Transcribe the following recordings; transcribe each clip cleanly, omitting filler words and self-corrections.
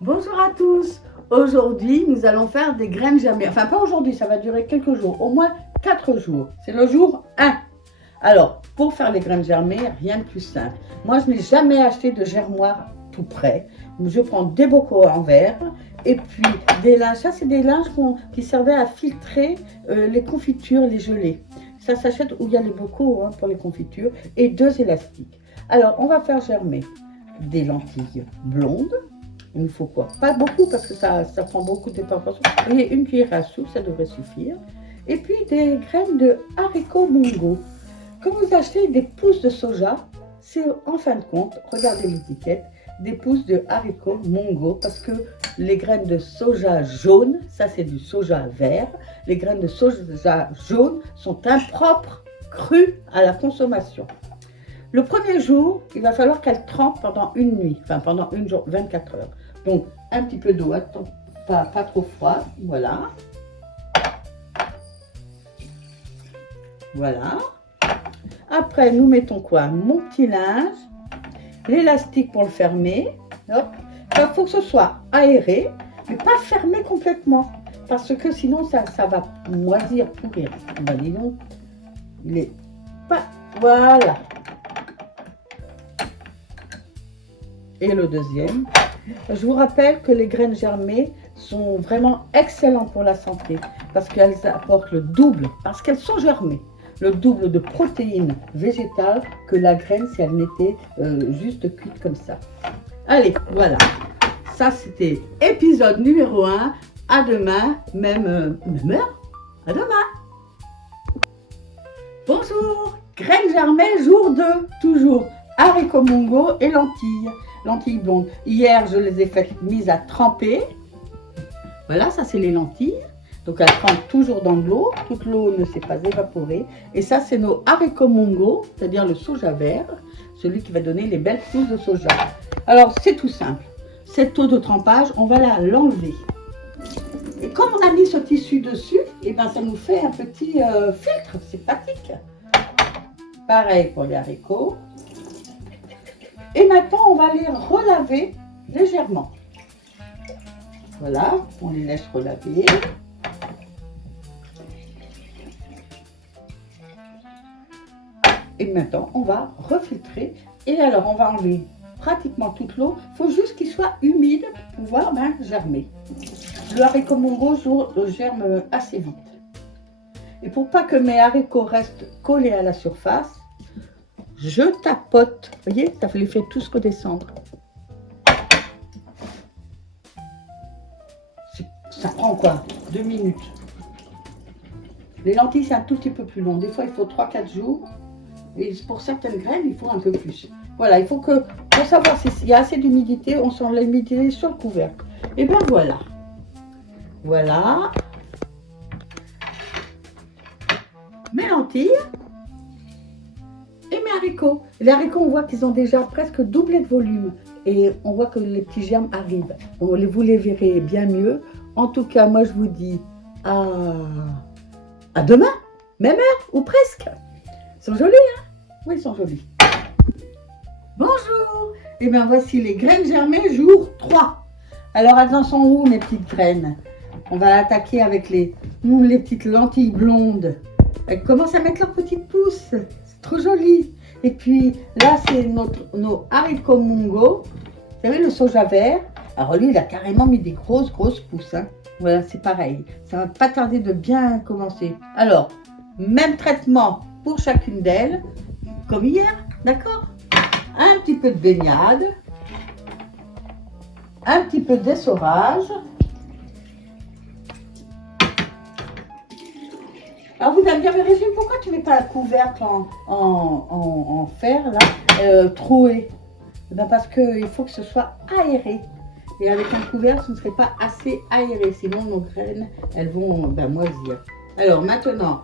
Bonjour à tous. Aujourd'hui, nous allons faire des graines germées. Enfin, pas aujourd'hui, ça va durer quelques jours, au moins 4 jours. C'est le jour 1. Alors, pour faire les graines germées, rien de plus simple. Moi, je n'ai jamais acheté de germoir tout prêt. Je prends des bocaux en verre et puis des linges. Ça, c'est des linges qui servaient à filtrer les confitures, les gelées. Ça s'achète où il y a les bocaux pour les confitures et 2 élastiques. Alors, on va faire germer des lentilles blondes. Il nous faut quoi? Pas beaucoup parce que ça prend beaucoup de temps. Et une cuillère à soupe, ça devrait suffire. Et puis des graines de haricots mongo. Quand vous achetez des pousses de soja, c'est en fin de compte, regardez l'étiquette, des pousses de haricots mongo parce que les graines de soja jaune, ça c'est du soja vert. Les graines de soja jaune sont impropres, crues à la consommation. Le premier jour, il va falloir qu'elle trempe pendant une nuit, enfin pendant 24 heures. Donc, un petit peu d'eau, pas trop froide, voilà. Voilà. Après, nous mettons quoi? Mon petit linge, l'élastique pour le fermer. Hop. Il faut que ce soit aéré, mais pas fermé complètement, parce que sinon ça va moisir, pourrir. Ben, dis donc, il est pas... Voilà. Et le deuxième, je vous rappelle que les graines germées sont vraiment excellentes pour la santé parce qu'elles apportent le double, parce qu'elles sont germées, le double de protéines végétales que la graine si elle n'était juste cuite comme ça. Allez, voilà. Ça, c'était épisode numéro 1. À demain, même heure. À demain. Bonjour. Graines germées, jour 2, toujours. Haricots mongo et lentilles blondes. Hier, je les ai faites mises à tremper. Voilà, ça c'est les lentilles. Donc elles trempent toujours dans de l'eau. Toute l'eau ne s'est pas évaporée. Et ça, c'est nos haricots mongo, c'est-à-dire le soja vert, celui qui va donner les belles pousses de soja. Alors, c'est tout simple. Cette eau de trempage, on va l'enlever. Et comme on a mis ce tissu dessus, et ben ça nous fait un petit filtre. C'est pratique. Pareil pour les haricots. Et maintenant, on va les relaver légèrement. Voilà, on les laisse relaver. Et maintenant, on va refiltrer. Et alors, on va enlever pratiquement toute l'eau. Il faut juste qu'il soit humide pour pouvoir germer. Le haricot mongo germe assez vite. Et pour pas que mes haricots restent collés à la surface, je tapote. Vous voyez, ça les fait tous redescendre. Ça prend quoi? 2 minutes. Les lentilles, c'est un tout petit peu plus long. Des fois, il faut 3-4 jours. Et pour certaines graines, il faut un peu plus. Voilà, il faut que, pour savoir s'il y a assez d'humidité, on sent l'humidité sur le couvercle. Et bien voilà. Voilà. Mes lentilles. Et mes haricots. Les haricots, on voit qu'ils ont déjà presque doublé de volume. Et on voit que les petits germes arrivent. Vous les verrez bien mieux. En tout cas, moi, je vous dis à demain, même heure, ou presque. Ils sont jolis, hein? Oui, ils sont jolis. Bonjour. Et bien, voici les graines germées, jour 3. Alors, elles en sont où, mes petites graines? On va attaquer avec les petites lentilles blondes. Elles commencent à mettre leurs petites pousses. C'est trop joli. Et puis, là, c'est nos haricots mongo. Vous savez, le soja vert. Alors, lui, il a carrément mis des grosses pousses. Hein. Voilà, c'est pareil. Ça va pas tarder de bien commencer. Alors, même traitement pour chacune d'elles, comme hier, d'accord? Un petit peu de baignade. Un petit peu d'essorage. Alors vous allez me dire, mais Régine, pourquoi tu ne mets pas un couvercle en fer, là, troué? Ben parce qu'il faut que ce soit aéré. Et avec un couvercle, ce ne serait pas assez aéré. Sinon, nos graines, elles vont moisir. Alors maintenant,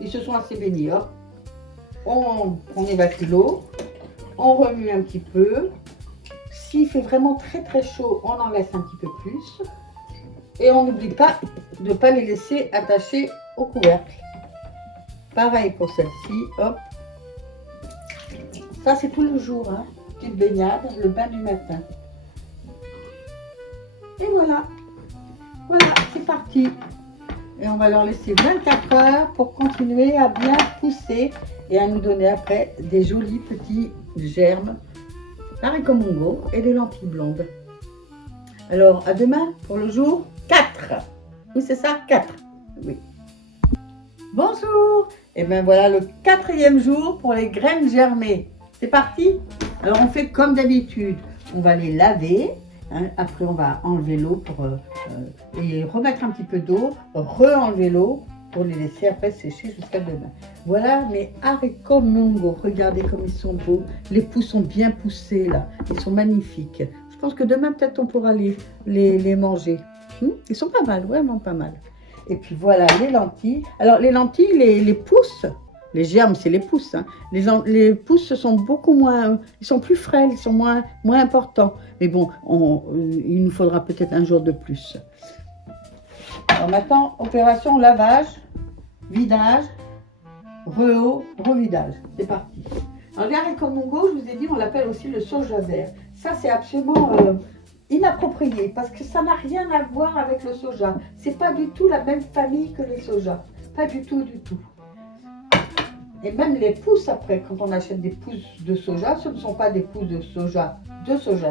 ils se sont assez baignés. Hop. On évacue l'eau. On remue un petit peu. S'il fait vraiment très chaud, on en laisse un petit peu plus. Et on n'oublie pas de ne pas les laisser attachés au couvercle. Pareil pour celle-ci, hop. Ça, c'est tout le jour, hein. Petite baignade, le bain du matin. Et voilà. Voilà, c'est parti. Et on va leur laisser 24 heures pour continuer à bien pousser et à nous donner après des jolis petits germes, haricots mongo et des lentilles blondes. Alors, à demain pour le jour 4. Oui, c'est ça, 4. Oui. Bonjour. Et bien voilà le 4e jour pour les graines germées. C'est parti. Alors, on fait comme d'habitude. On va les laver. Hein, après, on va enlever l'eau pour et remettre un petit peu d'eau, re-enlever l'eau pour les laisser après sécher jusqu'à demain. Voilà mes haricots mongo. Regardez comme ils sont beaux. Les pousses sont bien poussées là. Ils sont magnifiques. Je pense que demain, peut-être, on pourra les manger. Ils sont pas mal, vraiment pas mal. Et puis voilà les lentilles. Alors, les lentilles, les pousses. Les germes, c'est les pousses. Hein. Les pousses sont beaucoup moins, ils sont plus frêles, ils sont moins importants. Mais bon, il nous faudra peut-être un jour de plus. Alors maintenant, opération lavage, vidage, revidage. C'est parti. Alors les haricots mongo, je vous ai dit, on l'appelle aussi le soja vert. Ça, c'est absolument inapproprié parce que ça n'a rien à voir avec le soja. C'est pas du tout la même famille que les sojas. Pas du tout, du tout. Et même les pousses après, quand on achète des pousses de soja, ce ne sont pas des pousses de soja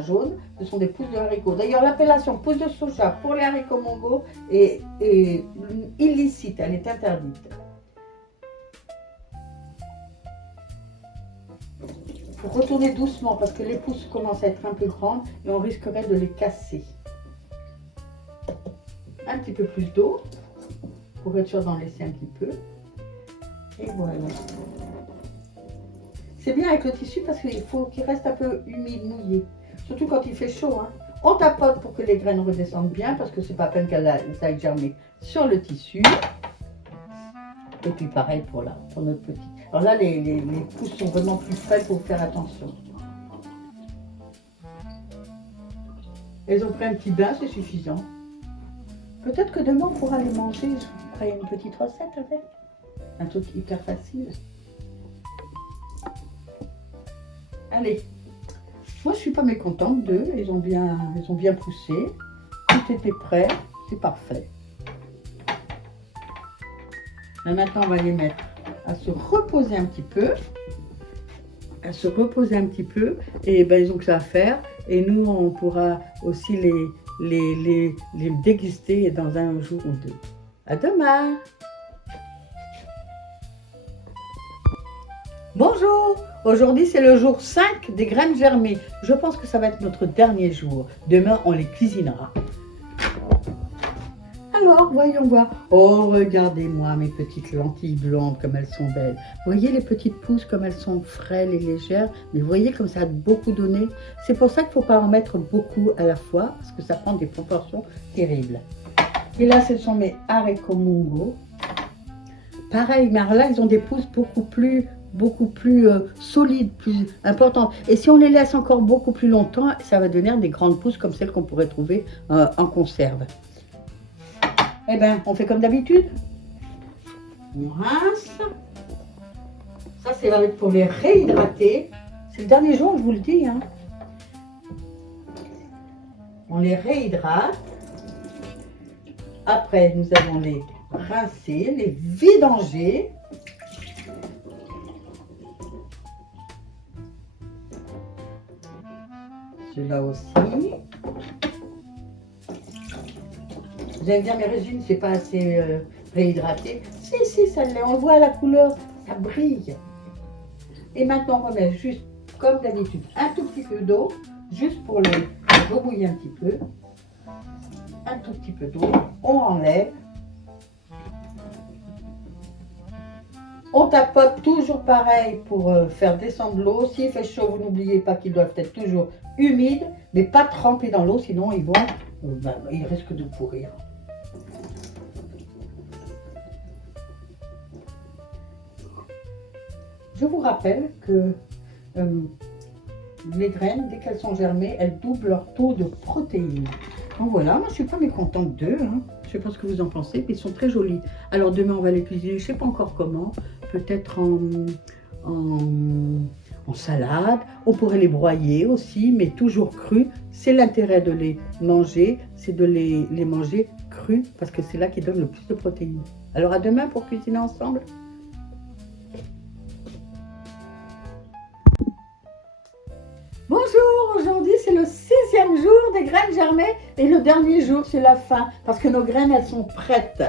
jaune, ce sont des pousses de haricots. D'ailleurs, l'appellation pousse de soja pour les haricots mongo est illicite, elle est interdite. Il faut retourner doucement parce que les pousses commencent à être un peu grandes et on risquerait de les casser. Un petit peu plus d'eau pour être sûr d'en laisser un petit peu. Et voilà. C'est bien avec le tissu parce qu'il faut qu'il reste un peu humide, mouillé. Surtout quand il fait chaud. Hein. On tapote pour que les graines redescendent bien parce que c'est pas à peine qu'elles aillent germer sur le tissu. Et puis pareil pour notre petit. Alors là, les pousses sont vraiment plus frais, pour faire attention. Elles ont pris un petit bain, c'est suffisant. Peut-être que demain on pourra les manger. Je ferai une petite recette avec. Un truc hyper facile. Allez, moi je suis pas mécontente d'eux, ils ont bien poussé, tout était prêt, c'est parfait. Là, maintenant on va les mettre à se reposer un petit peu, et ben ils ont que ça à faire, et nous on pourra aussi les déguster dans un jour ou deux. À demain. Bonjour, aujourd'hui c'est le jour 5 des graines germées. Je pense que ça va être notre dernier jour. Demain on les cuisinera. Alors, voyons voir. Oh, regardez-moi mes petites lentilles blondes comme elles sont belles. Voyez les petites pousses comme elles sont frêles et légères. Mais voyez comme ça a beaucoup donné. C'est pour ça qu'il ne faut pas en mettre beaucoup à la fois parce que ça prend des proportions terribles. Et là, ce sont mes haricots mongo. Pareil, mais alors là, ils ont des pousses beaucoup plus solides, plus importantes. Et si on les laisse encore beaucoup plus longtemps, ça va devenir des grandes pousses comme celles qu'on pourrait trouver en conserve. Eh bien, on fait comme d'habitude. On rince. Ça, c'est pour les réhydrater. C'est le dernier jour, je vous le dis. Hein. On les réhydrate. Après, nous allons les rincer, les vidanger. Ceux-là aussi. Vous allez me dire, mais Régine, c'est pas assez réhydraté. Si, ça l'est. On le voit à la couleur, ça brille. Et maintenant, on remet juste, comme d'habitude, un tout petit peu d'eau, juste pour les rebouillir un petit peu. Un tout petit peu d'eau. On enlève. On tapote toujours pareil pour faire descendre l'eau. S'il fait chaud, vous n'oubliez pas qu'ils doivent être toujours humides, mais pas trempés dans l'eau, sinon ils risquent de pourrir. Je vous rappelle que les graines, dès qu'elles sont germées, elles doublent leur taux de protéines. Donc voilà, moi je ne suis pas mécontente d'eux. Hein. Je ne sais pas ce que vous en pensez, mais ils sont très jolis. Alors demain, on va les cuisiner, je ne sais pas encore comment. Peut-être en en salade. On pourrait les broyer aussi, mais toujours crus. C'est l'intérêt de les manger, c'est de les manger crus parce que c'est là qu'ils donnent le plus de protéines. Alors à demain pour cuisiner ensemble. Bonjour, aujourd'hui c'est le 6e jour des graines germées et le dernier jour c'est la fin parce que nos graines elles sont prêtes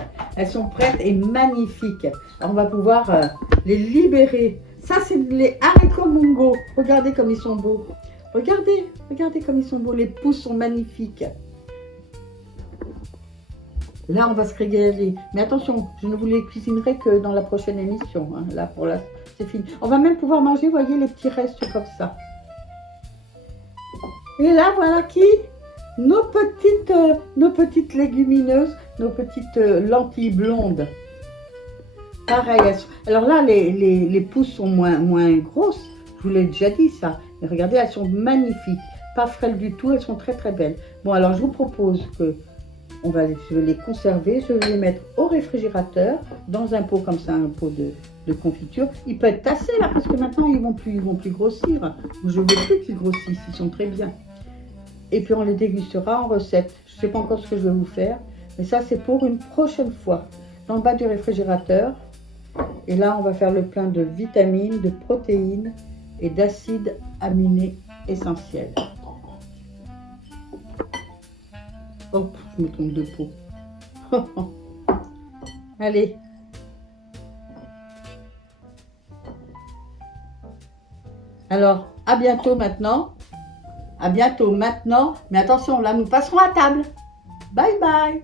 et magnifiques. Alors on va pouvoir les libérer. Ça c'est les haricots mungo, regardez comme ils sont beaux. Regardez comme ils sont beaux, les pousses sont magnifiques. Là on va se régaler, mais attention, je ne vous les cuisinerai que dans la prochaine émission. Hein. Là pour là c'est fini. On va même pouvoir manger, vous voyez les petits restes comme ça. Et là, voilà qui nos petites légumineuses, nos petites lentilles blondes. Pareil. Alors là, les pousses sont moins grosses. Je vous l'ai déjà dit ça. Mais regardez, elles sont magnifiques. Pas frêles du tout, elles sont très très belles. Bon, alors je vous propose que je vais les conserver. Je vais les mettre au réfrigérateur dans un pot comme ça, un pot de confiture. Il peut être tassé là parce que maintenant ils vont plus grossir. Je veux plus qu'ils grossissent, ils sont très bien. Et puis on les dégustera en recette. Je ne sais pas encore ce que je vais vous faire, mais ça c'est pour une prochaine fois. Dans le bas du réfrigérateur. Et là on va faire le plein de vitamines, de protéines et d'acides aminés essentiels. Hop, je me trompe de pot. Allez. Alors, à bientôt maintenant. À bientôt maintenant. Mais attention, là, nous passerons à table. Bye bye.